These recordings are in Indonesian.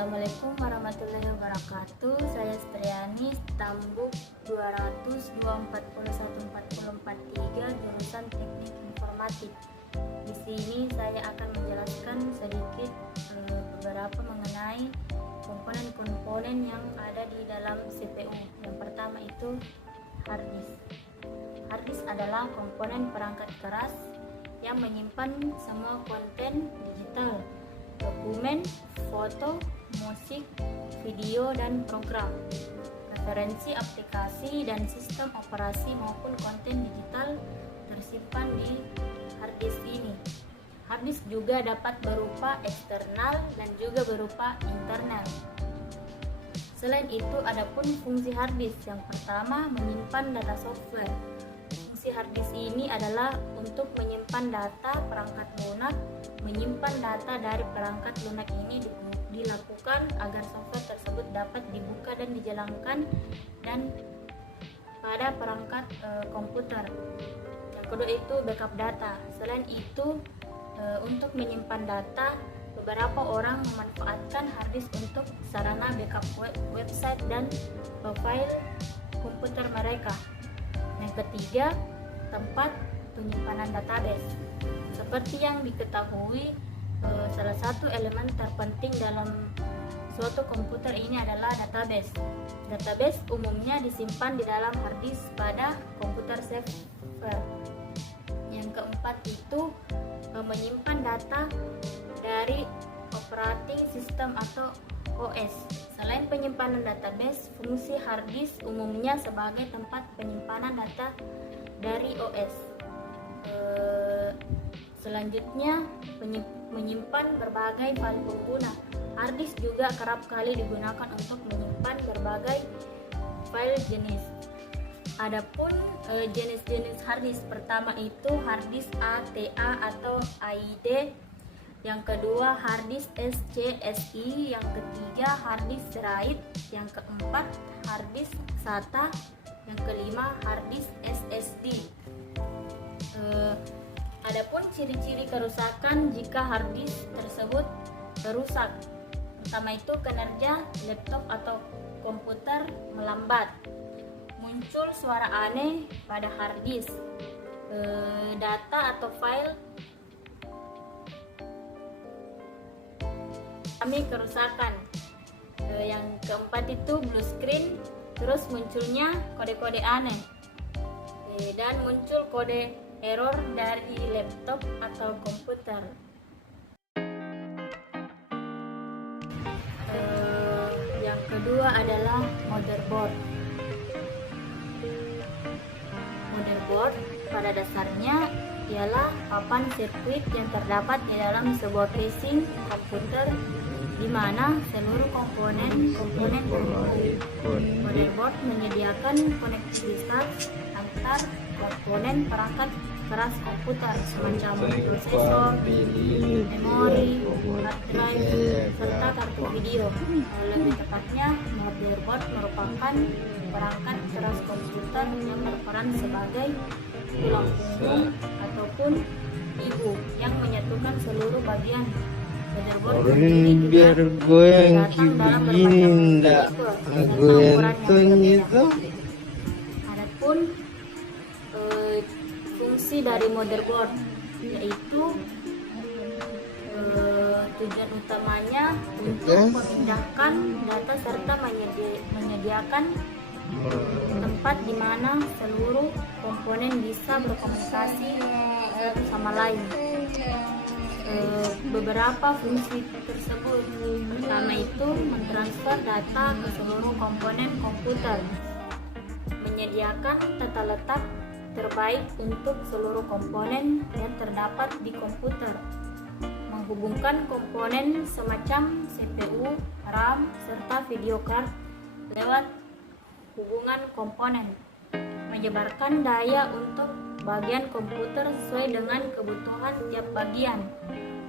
Assalamualaikum warahmatullahi wabarakatuh. Saya Spriani, Tambuk 200-241-4043, jurusan Teknik Informatik. Di sini saya akan menjelaskan sedikit beberapa mengenai komponen-komponen yang ada di dalam CPU. Yang pertama itu hard disk. Hard disk adalah komponen perangkat keras yang menyimpan semua konten digital, dokumen, foto, musik, video, dan program, referensi aplikasi dan sistem operasi maupun konten digital tersimpan di hard disk ini. Hard disk juga dapat berupa eksternal dan juga berupa internal. Selain itu, ada pun fungsi hard disk. Yang pertama, menyimpan data software. Fungsi hard disk ini adalah untuk menyimpan data perangkat lunak. Menyimpan data dari perangkat lunak ini dilakukan agar software tersebut dapat dibuka dan dijalankan dan pada perangkat komputer. Yang kedua itu backup data. Selain itu, untuk menyimpan data, beberapa orang memanfaatkan hard disk untuk sarana backup website dan file komputer mereka. Yang ketiga, tempat penyimpanan database. Seperti yang diketahui, salah satu elemen terpenting dalam suatu komputer ini adalah database. Database umumnya disimpan di dalam hard disk pada komputer server. Yang keempat itu menyimpan data dari operating system atau OS. Selain penyimpanan database, fungsi hard disk umumnya sebagai tempat penyimpanan data dari OS. Selanjutnya, menyimpan berbagai file pengguna. Hard disk juga kerap kali digunakan untuk menyimpan berbagai file jenis. Adapun jenis-jenis hard disk, pertama itu hard disk ATA atau AID, yang kedua hard disk SCSI, yang ketiga hard disk RAID, yang keempat hard disk SATA, yang kelima hard disk SSD. Adapun ciri-ciri kerusakan jika hard disk tersebut rusak. Pertama itu kinerja laptop atau komputer melambat. Muncul suara aneh pada hard disk. Data atau file kami kerusakan. Yang keempat itu blue screen, terus munculnya kode-kode aneh. Dan muncul kode error dari laptop atau komputer. Yang kedua adalah motherboard. Motherboard pada dasarnya ialah papan sirkuit yang terdapat di dalam sebuah casing komputer di mana seluruh komponen terhubung. Motherboard menyediakan konektivitas antar komponen perangkat keras komputer semacam prosesor, memori, hard drive, serta kartu video. Lebih tepatnya, motherboard merupakan perangkat keras komputer yang berperan sebagai tulang punggung ataupun ibu yang menyatukan seluruh bagian. Orang biar gue yang begini enggak, gue yang itu. Adapun fungsi dari motherboard yaitu tujuan utamanya untuk memindahkan data serta menyediakan tempat di mana seluruh komponen bisa berkomunikasi satu sama lain. Beberapa fungsi tersebut, pertama itu mentransfer data ke seluruh komponen komputer, menyediakan tata letak terbaik untuk seluruh komponen yang terdapat di komputer, menghubungkan komponen semacam CPU, RAM, serta video card lewat hubungan komponen, menyebarkan daya untuk bagian komputer sesuai dengan kebutuhan tiap bagian,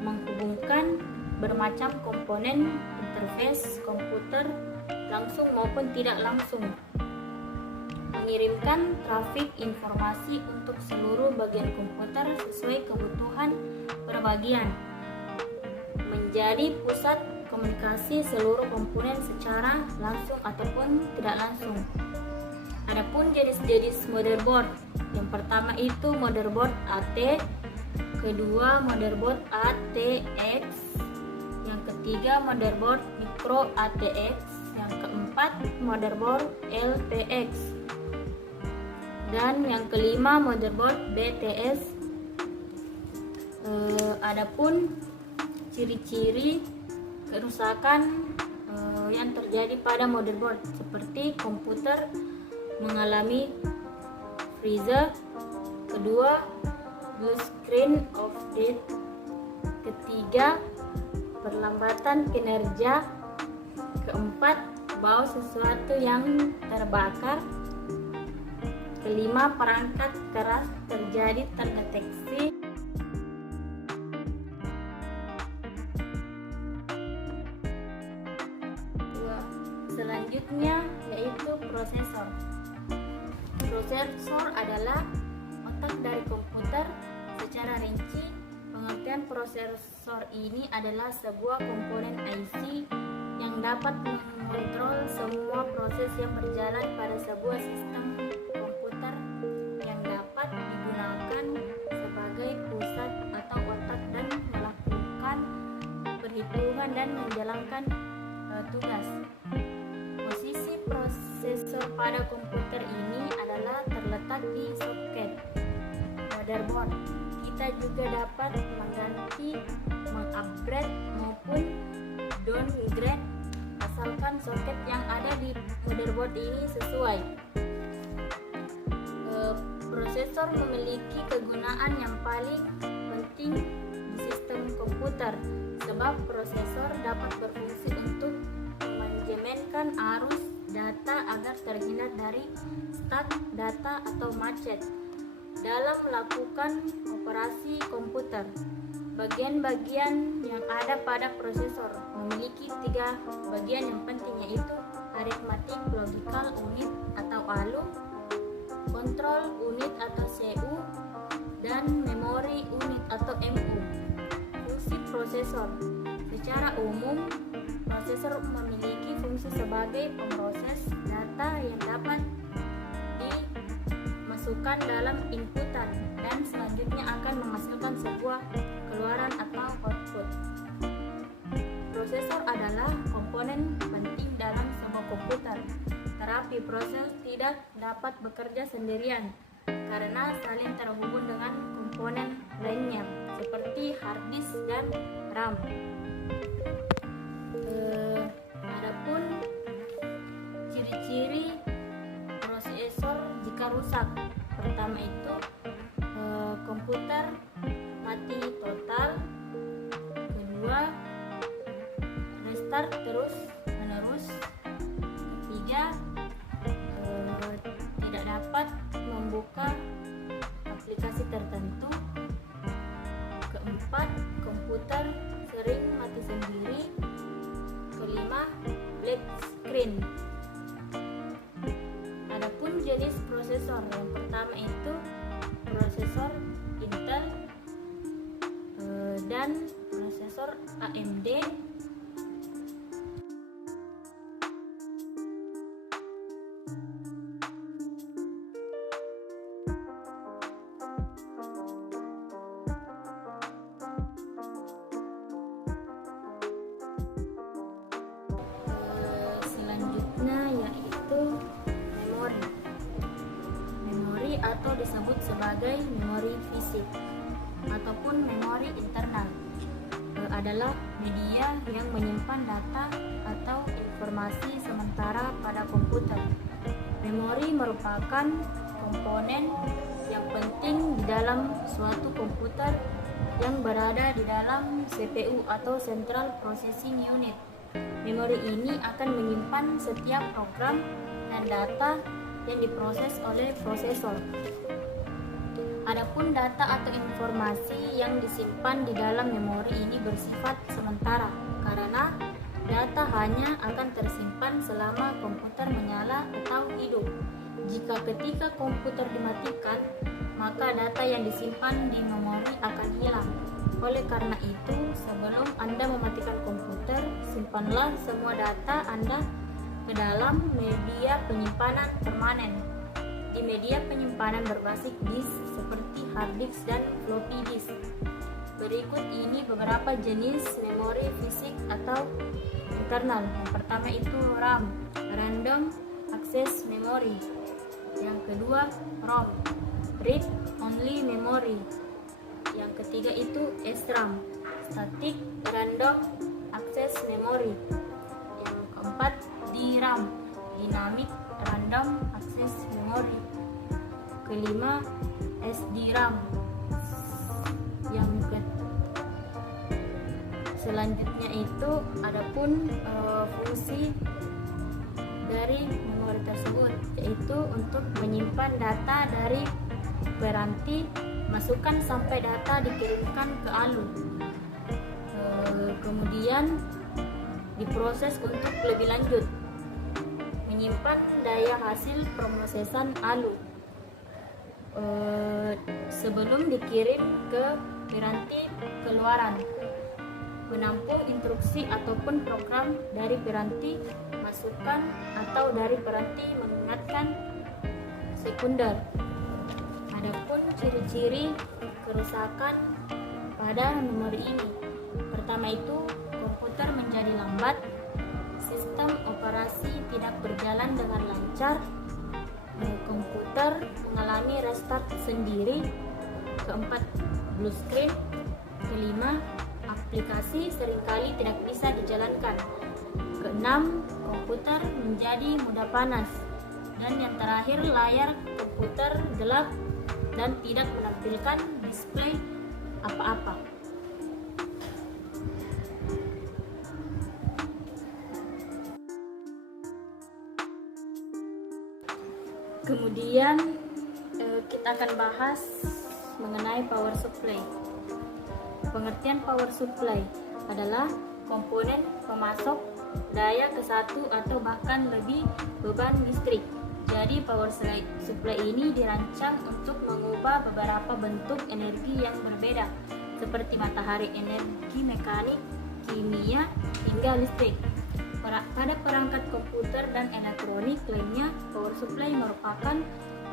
menghubungkan bermacam komponen interface komputer langsung maupun tidak langsung, mengirimkan trafik informasi untuk seluruh bagian komputer sesuai kebutuhan per bagian, menjadi pusat berkomunikasi seluruh komponen secara langsung ataupun tidak langsung. Adapun jenis-jenis motherboard, yang pertama itu motherboard AT, kedua motherboard ATX, yang ketiga motherboard micro ATX, yang keempat motherboard LTX, dan yang kelima motherboard BTS. Adapun ciri-ciri kerusakan yang terjadi pada motherboard seperti komputer mengalami freezer, kedua blue screen of death, ketiga perlambatan kinerja, keempat bau sesuatu yang terbakar, kelima perangkat keras terjadi terdeteksi. Selanjutnya yaitu prosesor. Prosesor adalah otak dari komputer. Secara rinci, pengertian prosesor ini adalah sebuah komponen IC yang dapat mengontrol semua proses yang berjalan pada sebuah sistem komputer, yang dapat digunakan sebagai pusat atau otak dan melakukan perhitungan dan menjalankan tugas. Posisi prosesor pada komputer ini adalah terletak di soket motherboard. Kita juga dapat mengganti, mengupgrade maupun downgrade asalkan soket yang ada di motherboard ini sesuai. Prosesor memiliki kegunaan yang paling penting di sistem komputer, sebab prosesor dapat berfungsi untuk memanajemenkan arus data agar terhindar dari stuck data atau macet dalam melakukan operasi komputer. Bagian-bagian yang ada pada prosesor memiliki 3 bagian yang penting, yaitu arithmetic logical unit atau ALU, control unit atau CU, dan memory unit atau MU. Fungsi prosesor. Secara umum, prosesor memiliki fungsi sebagai pemroses data yang dapat dimasukkan dalam inputan dan selanjutnya akan menghasilkan sebuah keluaran atau output. Prosesor adalah komponen penting dalam semua komputer. Tetapi prosesor tidak dapat bekerja sendirian karena saling terhubung dengan komponen lainnya seperti hard disk dan RAM. Adapun ciri-ciri prosesor jika rusak, pertama itu komputer mati total, kedua restart terus menerus, ketiga tidak dapat membuka aplikasi tertentu, keempat komputer sering mati sendiri, kelima black screen. Adapun jenis prosesor, yang pertama itu prosesor Intel dan prosesor AMD. Selanjutnya yaitu memori. Memori atau disebut sebagai memori fisik ataupun memori internal adalah media yang menyimpan data atau informasi sementara pada komputer. Memori merupakan komponen yang penting di dalam suatu komputer yang berada di dalam CPU atau Central Processing Unit. Memori ini akan menyimpan setiap program dan data yang diproses oleh prosesor. Adapun data atau informasi yang disimpan di dalam memori ini bersifat sementara karena data hanya akan tersimpan selama komputer menyala atau hidup. Jika ketika komputer dimatikan, maka data yang disimpan di memori akan hilang. Oleh karena itu, sebelum Anda mematikan komputer, simpanlah semua data Anda ke dalam media penyimpanan permanen. Di media penyimpanan berbasis disk seperti hard disk dan floppy disk. Berikut ini beberapa jenis memori fisik atau internal. Yang pertama itu RAM, Random Access Memory. Yang kedua ROM, Read Only Memory. Yang ketiga itu SRAM, Static Random Access Memory. Yang keempat DRAM, Dynamic Random Access Memory. Kelima SDRAM. Yang selanjutnya itu adapun fungsi dari memori tersebut, yaitu untuk menyimpan data dari peranti, masukkan sampai data dikirimkan ke ALU, kemudian diproses untuk lebih lanjut, menyimpan daya hasil pemrosesan ALU sebelum dikirim ke piranti keluaran, menampung instruksi ataupun program dari piranti masukan atau dari piranti mengingatkan sekunder. Adapun ciri-ciri kerusakan pada memori ini, pertama itu komputer menjadi lambat, sistem operasi tidak berjalan dengan lancar, komputer mengalami restart sendiri, keempat blue screen, kelima aplikasi seringkali tidak bisa dijalankan, keenam komputer menjadi mudah panas, dan yang terakhir layar komputer gelap dan tidak menampilkan display apa-apa. Kemudian kita akan bahas mengenai power supply. Pengertian power supply adalah komponen pemasok daya ke satu atau bahkan lebih beban listrik. Jadi power supply ini dirancang untuk mengubah beberapa bentuk energi yang berbeda, seperti matahari, energi mekanik, kimia, hingga listrik. Pada perangkat komputer dan elektronik lainnya, power supply merupakan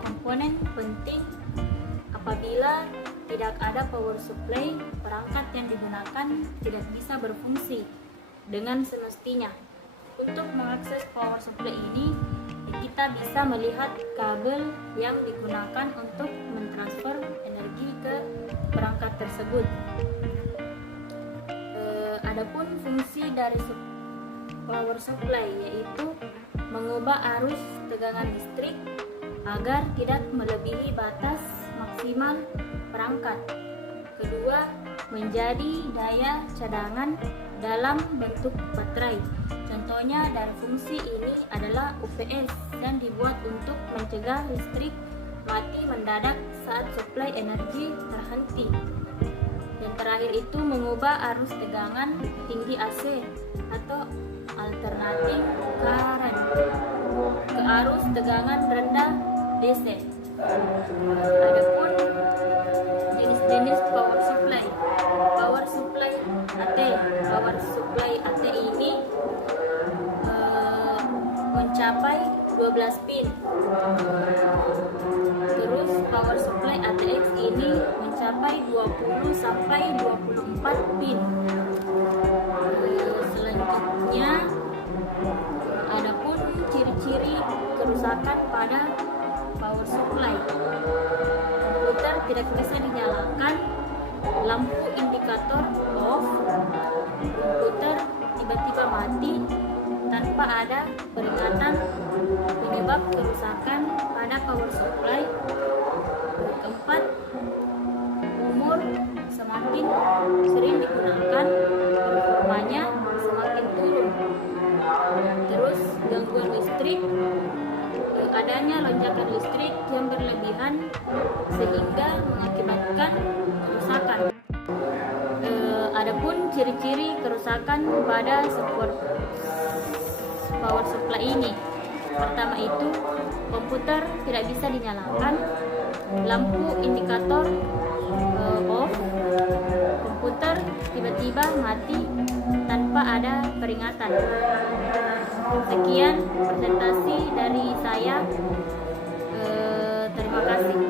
komponen penting. Apabila tidak ada power supply, perangkat yang digunakan tidak bisa berfungsi dengan semestinya. Untuk mengakses power supply ini, kita bisa melihat kabel yang digunakan untuk mentransfer energi ke perangkat tersebut. Adapun fungsi dari power supply yaitu mengubah arus tegangan listrik agar tidak melebihi batas maksimal perangkat. Kedua, menjadi daya cadangan dalam bentuk baterai. Contohnya dari fungsi ini adalah UPS dan dibuat untuk mencegah listrik mati mendadak saat suplai energi terhenti. Yang terakhir itu mengubah arus tegangan tinggi AC atau alternating current ke arus tegangan rendah DC. Adapun jenis-jenis power supply AT ini mencapai 12 pin. Terus power supply ATX ini mencapai 20 sampai 24 pin. Selanjutnya adapun ciri-ciri kerusakan pada power supply. Komputer tidak bisa dinyalakan, lampu indikator off, komputer tiba-tiba mati tanpa ada peringatan. Penyebab kerusakan pada power supply. Keempat, umur semakin sering digunakan, performanya semakin turun. Terus gangguan listrik, adanya lonjakan listrik yang berlebihan sehingga mengakibatkan kerusakan. Adapun ciri-ciri kerusakan pada power supply ini, pertama itu komputer tidak bisa dinyalakan, lampu indikator off, komputer tiba-tiba mati tanpa tanpa ada peringatan. Sekian presentasi dari saya. Terima kasih.